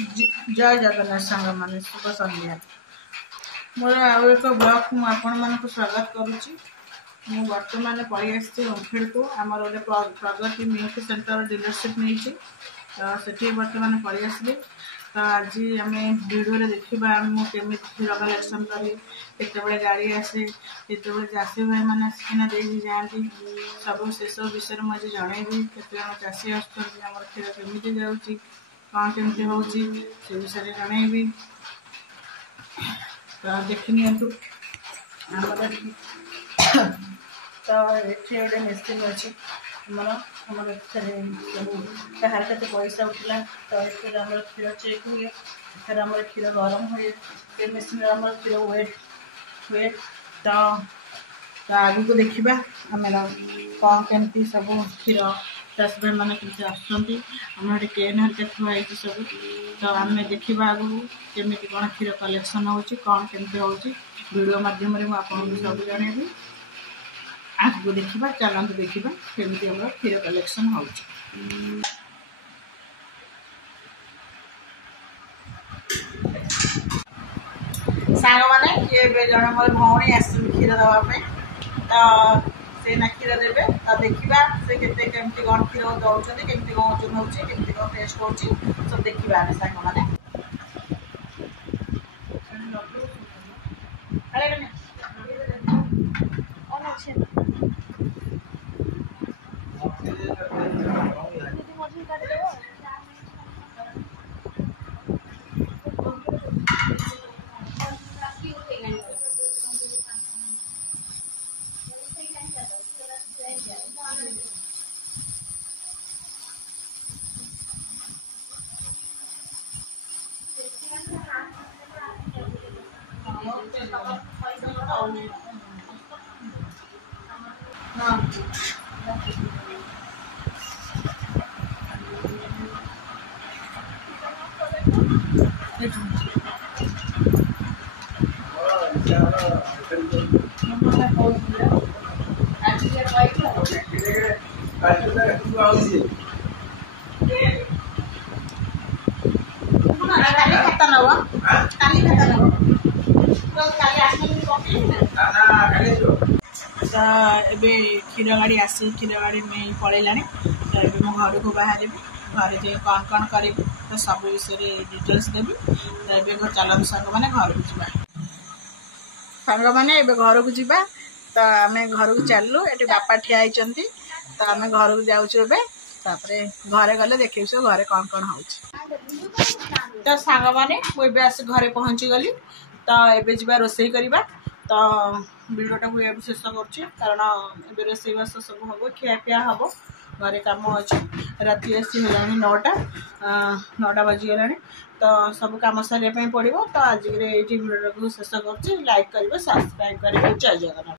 जय जगन्नाथ सांग मैंने शुभ संध्या मोर आउ एक ब्लॉग मुझे स्वागत करुच्ची। मु बर्तमान पलि आसी ओमफेड को आमर गोटे प्रगति मिल्क सेंटर डीलरशिप नहीं से बर्तमान पलि आसली। तो आज आम वीडियो देखा मुझे क्षीर कलेक्शन करी केतबे गाड़ी आसे केतबे चाषी भाई मैंने आसिना दे जाती सब से सब विषय मुझे जनइबी केत चाषी आम क्षीर केमी जाऊँगी कौन केमती हो विषय जनइबी। तो देखनी आमर तो ये गोटे मेसीन अच्छी आमर कहार के पैसा उठला तो ये आम क्षीर चेक हुए फिर आम क्षीर गरम हुए ये मेसीन आम क्षीर वेट हुए। तो आगु को देखा आम कौन केमती सब क्षीर चाषी भाई मैंने केमती आम केन हरिका थुआई सब। तो आम देखा आगु केमी कौन क्षीर कलेक्शन हो कौन केमती हो वीडियो माध्यम आपको सब जनइबी। आगु देखा चलते देखा केमती हम क्षीर कलेक्शन हो सांग मैंने ये जन मोर भौणी आस क्षीर दवाई तो से ना क्षीर देवे तो देखा से केमती कौन क्षीर दौरान केमती कौन ओजन होमती कौन टेस्ट हो सब देखा सांग मैंने। क्षीर गाड़ी आसी क्षीर गाड़ी में पलैला तो मो घर को बाहर घर जाए कौन कौन करी तो सब विषय डिटेल्स देवी। तो चलते सांग मैंने घर को जा सांग मैंने घर को जा तो आम घर को चलू ये बापा ठिया होती तो आम घर को जाऊँ घरे गले देखे घरे कौन कौन हो। तो सांग मैंने मुझे आस घरे पहुँची गली तो ये जा रोसे करवा। तो वीडियोटा को शेष कर रोसईबास सब हम खियापिया हम घरे कम अच्छे राति आसी है 9टा बजीगला तो सब कम सारे पड़ो। तो आज ये वीडियो को शेष कर लाइक करेंगे सब्सक्राइब करेंगे। जय जगन्नाथ।